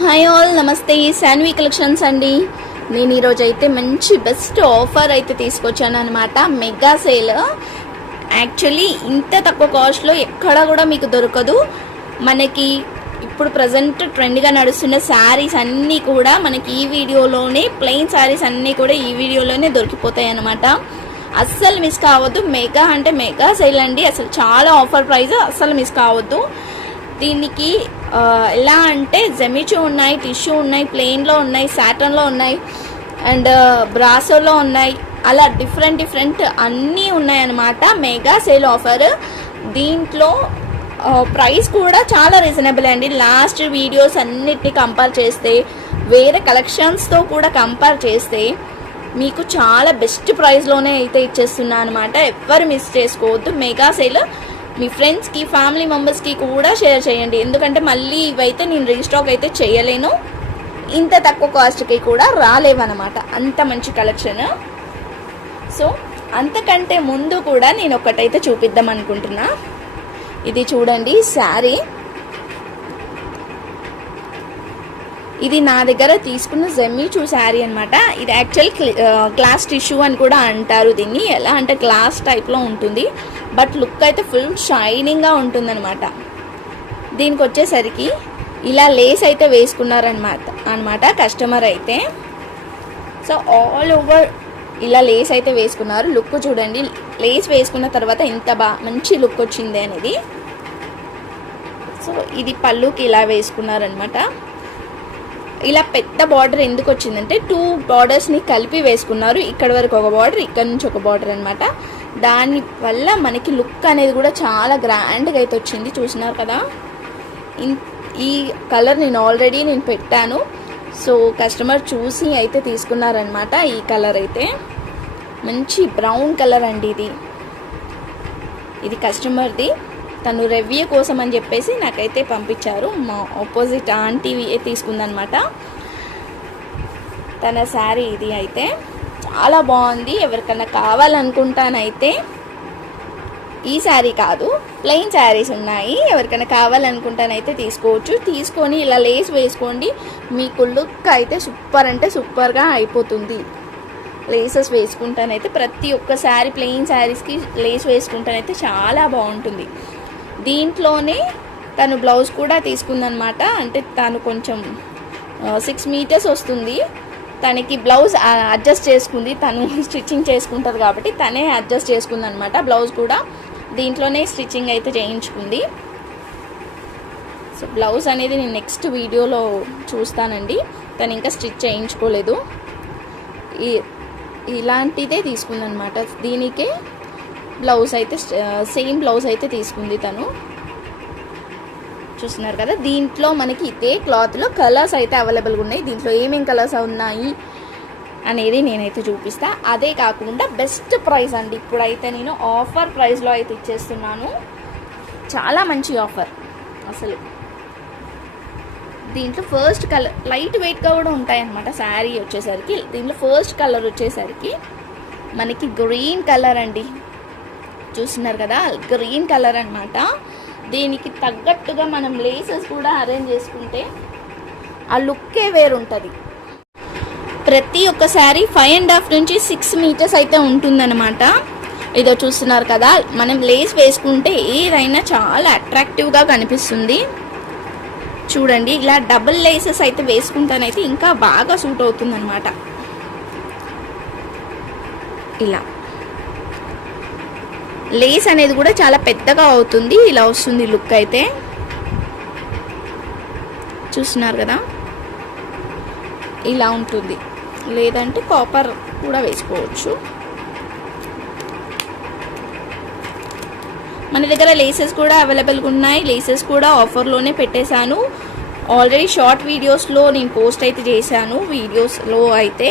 Hi all, నమస్తే. Shanvi collections అండి. నేను ఈరోజు అయితే మంచి బెస్ట్ ఆఫర్ అయితే తీసుకొచ్చాను అనమాట. Mega sale. యాక్చువల్లీ ఇంత తక్కువ కాస్ట్లో ఎక్కడ కూడా మీకు దొరకదు. మనకి ఇప్పుడు ప్రజెంట్ ట్రెండ్గా నడుస్తున్న శారీస్ అన్నీ కూడా మనకి ఈ వీడియోలోనే, ప్లెయిన్ శారీస్ అన్నీ కూడా ఈ వీడియోలోనే దొరికిపోతాయి అనమాట. అస్సలు మిస్ కావద్దు. మెగా అంటే మెగా సేల్ అండి. అసలు చాలా ఆఫర్ ప్రైస్, అస్సలు మిస్ కావద్దు. దీనికి ఎలా అంటే జెమిచూ ఉన్నాయి, టిష్యూ ఉన్నాయి, ప్లెయిన్లో ఉన్నాయి, సాటన్లో ఉన్నాయి, అండ్ బ్రాసోలో ఉన్నాయి. అలా డిఫరెంట్ అన్నీ ఉన్నాయన్నమాట. Mega sale offer. దీంట్లో ప్రైస్ కూడా చాలా రీజనబుల్ అండి. లాస్ట్ వీడియోస్ అన్నిటిని కంపేర్ చేస్తే, వేరే కలెక్షన్స్తో కూడా కంపేర్ చేస్తే మీకు చాలా బెస్ట్ ప్రైస్లోనే అయితే ఇచ్చేస్తున్నా అనమాట. ఎవ్వరు మిస్ చేసుకోవద్దు. మెగా సేల్ మీ ఫ్రెండ్స్కి, ఫ్యామిలీ మెంబర్స్కి కూడా షేర్ చేయండి. ఎందుకంటే మళ్ళీ ఇవైతే నేను రీస్టాక్ అయితే చేయలేను. ఇంత తక్కువ కాస్ట్కి కూడా రాలేవన్నమాట. అంత మంచి కలెక్షన్. సో అంతకంటే ముందు కూడా నేను ఒకటైతే చూపిద్దాం అనుకుంటున్నా. ఇది చూడండి శారీ. ఇది నా దగ్గర తీసుకున్న జెమిచూ శారీ అనమాట. ఇది యాక్చువల్ గ్లాస్ టిష్యూ అని కూడా అంటారు దీన్ని. ఎలా అంటే గ్లాస్ టైప్లో ఉంటుంది, బట్ లుక్ అయితే ఫుల్ షైనింగ్గా ఉంటుందన్నమాట. దీనికి వచ్చేసరికి ఇలా లేస్ అయితే వేసుకున్నారనమాట కస్టమర్ అయితే. సో ఆల్ ఓవర్ ఇలా లేస్ అయితే వేసుకున్నారు. లుక్ చూడండి, లేస్ వేసుకున్న తర్వాత ఎంత మంచి లుక్ వచ్చింది అనేది. సో ఇది పళ్ళుకి ఇలా వేసుకున్నారనమాట. ఇలా పెద్ద బార్డర్ ఎందుకు వచ్చిందంటే 2 బార్డర్స్ని కలిపి వేసుకున్నారు. ఇక్కడ వరకు ఒక బార్డర్, ఇక్కడ నుంచి ఒక బార్డర్ అనమాట. దానివల్ల మనకి లుక్ అనేది కూడా చాలా గ్రాండ్గా అయితే వచ్చింది. చూసినారు కదా, ఈ కలర్ నేను పెట్టాను. సో కస్టమర్ చూసి అయితే తీసుకున్నారనమాట. ఈ కలర్ అయితే మంచి బ్రౌన్ కలర్ అండి. ఇది కస్టమర్ది. తను రివ్యూ కోసం అని చెప్పేసి నాకైతే పంపించారు. మా ఆపోజిట్ ఆంటీ తీసుకుందనమాట తన శారీ. ఇది అయితే చాలా బాగుంది. ఎవరికన్నా కావాలనుకుంటానైతే, ఈ శారీ కాదు, ప్లెయిన్ శారీస్ ఉన్నాయి. ఎవరికైనా కావాలనుకుంటానైతే తీసుకోవచ్చు. తీసుకొని ఇలా లేస్ వేసుకోండి. మీకు లుక్ అయితే సూపర్ అంటే సూపర్గా అయిపోతుంది. లేసెస్ వేసుకుంటానైతే ప్రతి ఒక్క శారీ, ప్లెయిన్ శారీస్కి లేస్ వేసుకుంటానైతే చాలా బాగుంటుంది. దీంట్లోనే తను బ్లౌజ్ కూడా తీసుకుందనమాట. అంటే తను కొంచెం 6 మీటర్స్ వస్తుంది. తనకి బ్లౌజ్ అడ్జస్ట్ చేసుకుంది. తను స్టిచ్చింగ్ చేసుకుంటుంది కాబట్టి తనే అడ్జస్ట్ చేసుకుందనమాట. బ్లౌజ్ కూడా దీంట్లోనే స్టిచ్చింగ్ అయితే చేయించుకుంది. సో బ్లౌజ్ అనేది నేను నెక్స్ట్ వీడియోలో చూస్తానండి. తను ఇంకా స్టిచ్ చేయించుకోలేదు. ఇలాంటిదే తీసుకుందనమాట. దీనికే బ్లౌజ్ అయితే సేమ్ బ్లౌజ్ అయితే తీసుకుంది తను. చూస్తున్నారు కదా, దీంట్లో మనకి ఇదే క్లాత్లో కలర్స్ అయితే అవైలబుల్గా ఉన్నాయి. దీంట్లో ఏమేమి కలర్స్ ఉన్నాయి అనేది నేనైతే చూపిస్తా. అదే కాకుండా బెస్ట్ ప్రైస్ అండి. ఇప్పుడైతే నేను ఆఫర్ ప్రైస్లో అయితే ఇచ్చేస్తున్నాను. చాలా మంచి ఆఫర్ అసలు. దీంట్లో ఫస్ట్ కలర్ లైట్ వెయిట్గా కూడా ఉంటాయన్నమాట శారీ వచ్చేసరికి. దీంట్లో ఫస్ట్ కలర్ వచ్చేసరికి మనకి గ్రీన్ కలర్ అండి. చూస్తున్నారు కదా, గ్రీన్ కలర్ అనమాట. దీనికి తగ్గట్టుగా మనం లేసెస్ కూడా అరేంజ్ చేసుకుంటే ఆ లుక్కే వేరుంటుంది. ప్రతి ఒక్క శారీ 5.5 నుంచి 6 మీటర్స్ అయితే ఉంటుందన్నమాట. ఇదో చూస్తున్నారు కదా, మనం లేస్ వేసుకుంటే ఏదైనా చాలా అట్రాక్టివ్గా కనిపిస్తుంది. చూడండి, ఇలా డబుల్ లేసెస్ అయితే వేసుకుంటానైతే ఇంకా బాగా సూట్ అవుతుందన్నమాట. ఇలా లేస్ అనేది కూడా చాలా పెద్దగా అవుతుంది. ఇలా వస్తుంది లుక్ అయితే. చూస్తున్నారు కదా, ఇలా ఉంటుంది. లేదంటే కాపర్ కూడా వేసుకోవచ్చు. మన దగ్గర లేసెస్ కూడా అవైలబుల్గా ఉన్నాయి. లేసెస్ కూడా ఆఫర్లోనే పెట్టేశాను. ఆల్రెడీ షార్ట్ వీడియోస్లో నేను పోస్ట్ అయితే చేశాను. వీడియోస్లో అయితే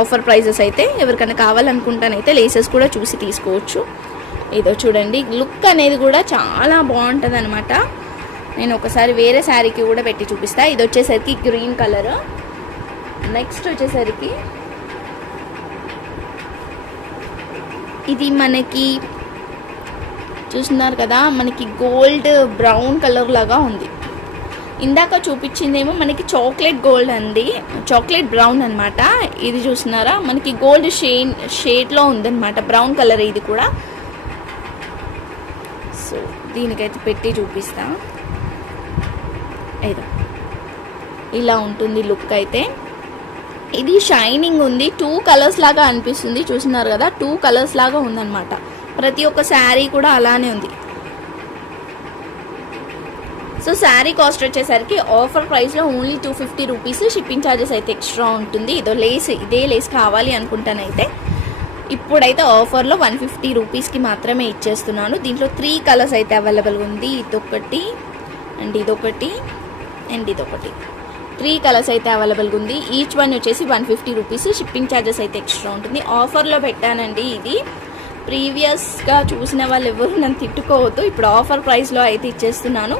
ఆఫర్ ప్రైజెస్ అయితే ఎవరికైనా కావాలనుకుంటానైతే లేసెస్ కూడా చూసి తీసుకోవచ్చు. ఇదో చూడండి, లుక్ అనేది కూడా చాలా బాగుంటుంది అనమాట. నేను ఒకసారి వేరే శారీకి కూడా పెట్టి చూపిస్తా. ఇది వచ్చేసరికి గ్రీన్ కలర్. నెక్స్ట్ వచ్చేసరికి ఇది మనకి చూస్తున్నారు కదా, మనకి గోల్డ్ బ్రౌన్ కలర్ లాగా ఉంది. ఇందాక చూపించిందేమో మనకి చాక్లెట్ గోల్డ్ అండి, చాక్లెట్ బ్రౌన్ అనమాట. ఇది చూస్తున్నారా, మనకి గోల్డ్ షేడ్లో ఉందన్నమాట, బ్రౌన్ కలర్ ఇది కూడా. సో దీనికైతే పెట్టి చూపిస్తా. ఏదో ఇలా ఉంటుంది లుక్ అయితే. ఇది షైనింగ్ ఉంది, 2 కలర్స్ లాగా అనిపిస్తుంది, చూస్తున్నారు కదా, 2 కలర్స్ లాగా ఉందన్నమాట. ప్రతి ఒక్క శారీ కూడా అలానే ఉంది. సో శారీ కాస్ట్ వచ్చేసరికి ఆఫర్ ప్రైస్లో ఓన్లీ 250 రూపీస్. షిప్పింగ్ ఛార్జెస్ అయితే ఎక్స్ట్రా ఉంటుంది. ఇదే లేస్ కావాలి అనుకుంటానైతే ఇప్పుడైతే ఆఫర్లో 150 రూపీస్కి మాత్రమే ఇచ్చేస్తున్నాను. దీంట్లో 3 కలర్స్ అయితే అవైలబుల్గా ఉంది. ఇదొకటి అండ్ ఇదొకటి అండ్ ఇదొకటి, 3 కలర్స్ అయితే అవైలబుల్గా ఉంది. ఈచ్ వన్ వచ్చేసి 150 రూపీస్. షిప్పింగ్ ఛార్జెస్ అయితే ఎక్స్ట్రా ఉంటుంది. ఆఫర్లో పెట్టానండి ఇది. ప్రీవియస్గా చూసిన వాళ్ళు ఎవరు నన్ను తిట్టుకోవద్దు, ఇప్పుడు ఆఫర్ ప్రైస్లో అయితే ఇచ్చేస్తున్నాను.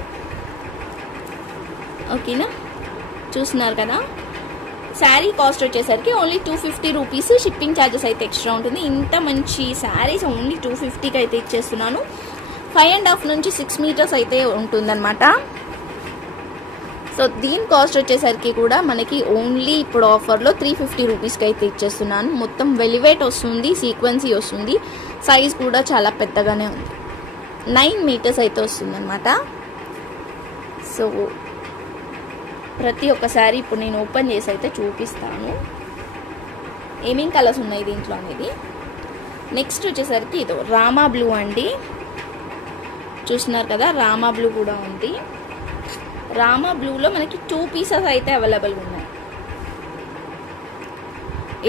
ఓకేనా, చూస్తున్నారు కదా. శారీ కాస్ట్ వచ్చేసరికి ఓన్లీ 250 రూపీస్. షిప్పింగ్ ఛార్జెస్ అయితే ఎక్స్ట్రా ఉంటుంది. ఇంత మంచి శారీస్ ఓన్లీ 250కి అయితే ఇచ్చేస్తున్నాను. 5.5 నుంచి 6 మీటర్స్ అయితే ఉంటుందన్నమాట. సో దీని కాస్ట్ వచ్చేసరికి కూడా మనకి ఓన్లీ ఇప్పుడు ఆఫర్లో 350 రూపీస్కి అయితే ఇచ్చేస్తున్నాను. మొత్తం వెలివేట్ వస్తుంది, సీక్వెన్సీ వస్తుంది, సైజ్ కూడా చాలా పెద్దగానే ఉంది, 9 మీటర్స్ అయితే వస్తుంది అనమాట. సో ప్రతి ఒక్కసారి ఇప్పుడు నేను ఓపెన్ చేసి అయితే చూపిస్తాను ఏమేం కలర్స్ ఉన్నాయి దీంట్లో అనేది. నెక్స్ట్ వచ్చేసరికి ఇదో రామా బ్లూ అండి, చూస్తున్నారు కదా, రామా బ్లూ కూడా ఉంది. రామా బ్లూలో మనకి 2 పీసెస్ అయితే అవైలబుల్గా ఉన్నాయి.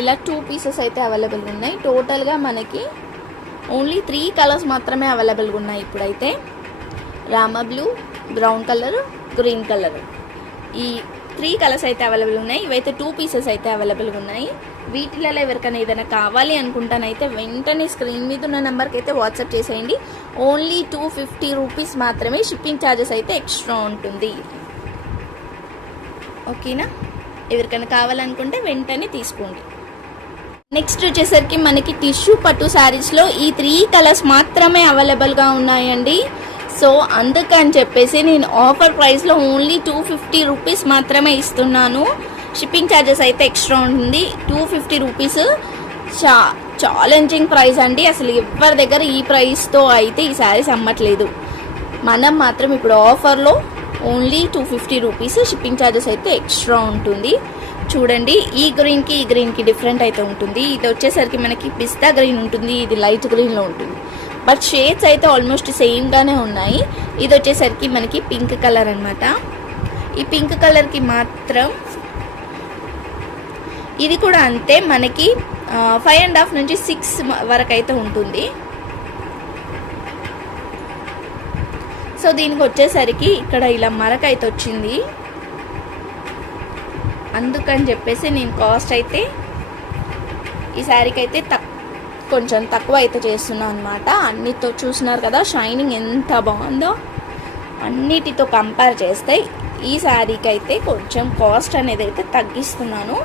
ఇలా 2 పీసెస్ అయితే అవైలబుల్గా ఉన్నాయి. టోటల్గా మనకి ఓన్లీ 3 కలర్స్ మాత్రమే అవైలబుల్గా ఉన్నాయి ఇప్పుడైతే. Rama blue, brown colour, green colour, ఈ 3 కలర్స్ అయితే అవైలబుల్ ఉన్నాయి. ఇవైతే 2 పీసెస్ అయితే అవైలబుల్గా ఉన్నాయి. వీటిలో ఎవరికైనా ఏదైనా కావాలి అనుకుంటానైతే వెంటనే స్క్రీన్ మీద ఉన్న నెంబర్కి అయితే వాట్సాప్ చేసేయండి. ఓన్లీ 250 రూపీస్ మాత్రమే. షిప్పింగ్ ఛార్జెస్ అయితే ఎక్స్ట్రా ఉంటుంది. ఓకేనా, ఎవరికైనా కావాలనుకుంటే వెంటనే తీసుకోండి. నెక్స్ట్ వచ్చేసరికి మనకి టిష్యూ పట్టు శారీస్లో ఈ 3 కలర్స్ మాత్రమే అవైలబుల్గా ఉన్నాయండి. సో అందుకని చెప్పేసి నేను ఆఫర్ ప్రైస్లో ఓన్లీ 250 రూపీస్ మాత్రమే ఇస్తున్నాను. షిప్పింగ్ ఛార్జెస్ అయితే ఎక్స్ట్రా ఉంటుంది. 250 రూపీస్ ఛాలెంజింగ్ ప్రైస్ అండి. అసలు ఎవరి దగ్గర ఈ ప్రైస్తో అయితే ఈ శారీస్ అమ్మట్లేదు. మనం మాత్రం ఇప్పుడు ఆఫర్లో ఓన్లీ 250 రూపీస్. షిప్పింగ్ ఛార్జెస్ అయితే ఎక్స్ట్రా ఉంటుంది. చూడండి, ఈ గ్రీన్కి డిఫరెంట్ అయితే ఉంటుంది. ఇది వచ్చేసరికి మనకి పిస్తా గ్రీన్ ఉంటుంది, ఇది లైట్ గ్రీన్లో ఉంటుంది. బట్ షేడ్స్ అయితే ఆల్మోస్ట్ సేమ్గానే ఉన్నాయి. ఇది వచ్చేసరికి మనకి పింక్ కలర్ అనమాట. ఈ పింక్ కలర్కి మాత్రం ఇది కూడా అంతే, మనకి 5.5 నుంచి 6 వరకు అయితే ఉంటుంది. సో దీనికి వచ్చేసరికి ఇక్కడ ఇలా మరక అయితే వచ్చింది. అందుకని చెప్పేసి నేను కాస్ట్ అయితే ఈ శారీకి అయితే కొంచెం తక్కువ అయితే చేస్తున్నాను అనమాట. అన్నిటితో చూస్తున్నారు కదా షైనింగ్ ఎంత బాగుందో. అన్నిటితో కంపేర్ చేస్తే ఈ శారీకి అయితే కొంచెం కాస్ట్ అనేది అయితే తగ్గిస్తున్నాను.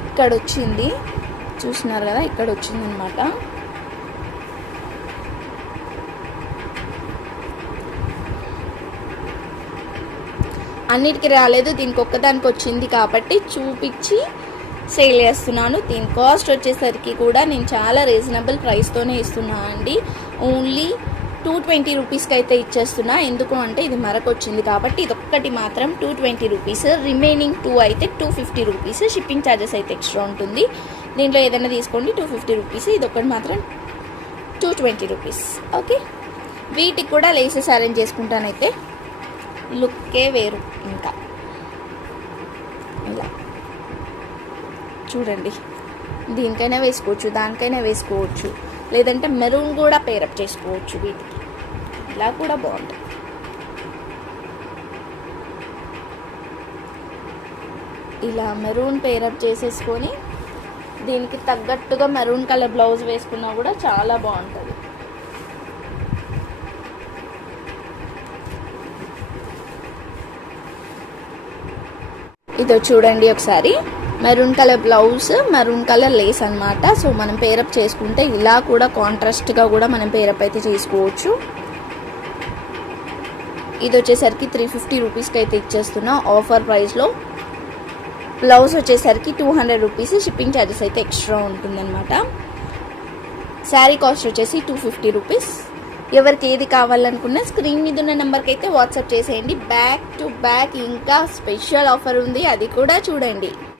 ఇక్కడ వచ్చింది, చూస్తున్నారు కదా, ఇక్కడ వచ్చింది అనమాట. అన్నిటికీ రాలేదు, దీనికి ఒక్కదానికి వచ్చింది కాబట్టి చూపించి సేల్ చేస్తున్నాను. దీని కాస్ట్ వచ్చేసరికి కూడా నేను చాలా రీజనబుల్ ప్రైస్తోనే ఇస్తున్నాను అండి. ఓన్లీ 220 రూపీస్కి అయితే ఇచ్చేస్తున్నా. ఎందుకు అంటే ఇది మరొక వచ్చింది కాబట్టి ఇదొక్కటి మాత్రం 220 రూపీస్. రిమైనింగ్ 2 అయితే 250 రూపీస్. షిప్పింగ్ ఛార్జెస్ అయితే ఎక్స్ట్రా ఉంటుంది. దీంట్లో ఏదైనా తీసుకోండి 250 రూపీస్. ఇదొక్కటి మాత్రం 220 రూపీస్. ఓకే, వీటికి కూడా లేసెస్ అరేంజ్ చేసుకుంటానైతే లుక్కే వేరు. ఇంకా ఇలా చూడండి, దీనికైనా వేసుకోవచ్చు, దానికైనా వేసుకోవచ్చు, లేదంటే మెరూన్ కూడా పేరప్ చేసుకోవచ్చు. వీటికి ఇలా కూడా బాగుంటుంది. ఇలా మెరూన్ పేరప్ చేసేసుకొని దీనికి తగ్గట్టుగా మెరూన్ కలర్ బ్లౌజ్ వేసుకున్నా కూడా చాలా బాగుంటుంది. ఇదో చూడండి ఒకసారి, maroon colour blouse, maroon colour Lay's అనమాట. సో మనం పేరప్ చేసుకుంటే ఇలా కూడా కాంట్రాస్ట్గా కూడా మనం పేరప్ అయితే చేసుకోవచ్చు. ఇది వచ్చేసరికి 350 రూపీస్కి అయితే ఇచ్చేస్తున్నా ఆఫర్ ప్రైస్లో. బ్లౌజ్ వచ్చేసరికి 200 రూపీస్, షిప్పింగ్ ఛార్జెస్ అయితే ఎక్స్ట్రా ఉంటుందన్నమాట. శారీ కాస్ట్ వచ్చేసి 250 రూపీస్. ఎవరికి ఏది కావాలనుకున్నా స్క్రీన్ మీద ఉన్న నెంబర్కి అయితే వాట్సాప్ చేసేయండి. బ్యాక్ టు బ్యాక్ ఇంకా స్పెషల్ ఆఫర్ ఉంది, అది కూడా చూడండి.